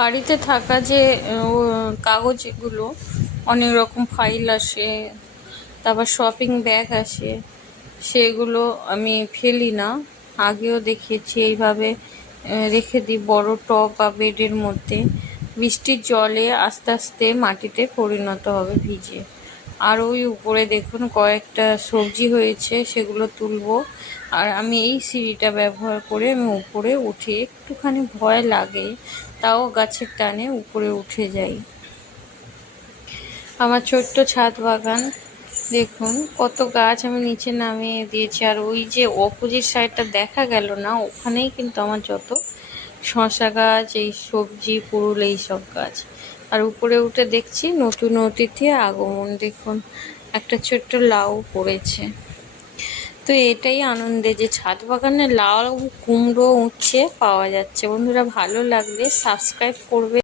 বাড়িতে থাকা যে কাগজ এগুলো, অনেক রকম ফাইল আসে, তারপর শপিং ব্যাগ আসে, সেগুলো আমি ফেলি না। আগেও দেখেছি এইভাবে রেখে দিই বড় টব বা বেডের মধ্যে। বৃষ্টির জলে আস্তে আস্তে মাটিতে পরিণত হবে ভিজে। আর ওই উপরে দেখুন কয়েকটা সবজি হয়েছে, সেগুলো তুলবো। আর আমি এই সিঁড়িটা ব্যবহার করে আমি উপরে উঠি একটুখানি ভয় লাগে, তাও গাছের টানে উপরে উঠে যাই। আমার ছোট্ট ছাদ বাগান, দেখুন কত গাছ আমি নিচে নামিয়ে দিয়েছি। আর ওই যে অপোজিট সাইডটা দেখা গেল না, ওখানেই কিন্তু আমার যত শশা গাছ, এই সবজি পুরুল এই সব গাছ। আর উপরে উঠে দেখছি নতুন অতিথি আগমন। দেখুন, একটা ছোট্ট লাউ পড়েছে। তো এটাই আনন্দে যে ছাদ বাগানে লাউ, কুমড়ো উচ্ছে পাওয়া যাচ্ছে। বন্ধুরা, ভালো লাগলে সাবস্ক্রাইব করবে।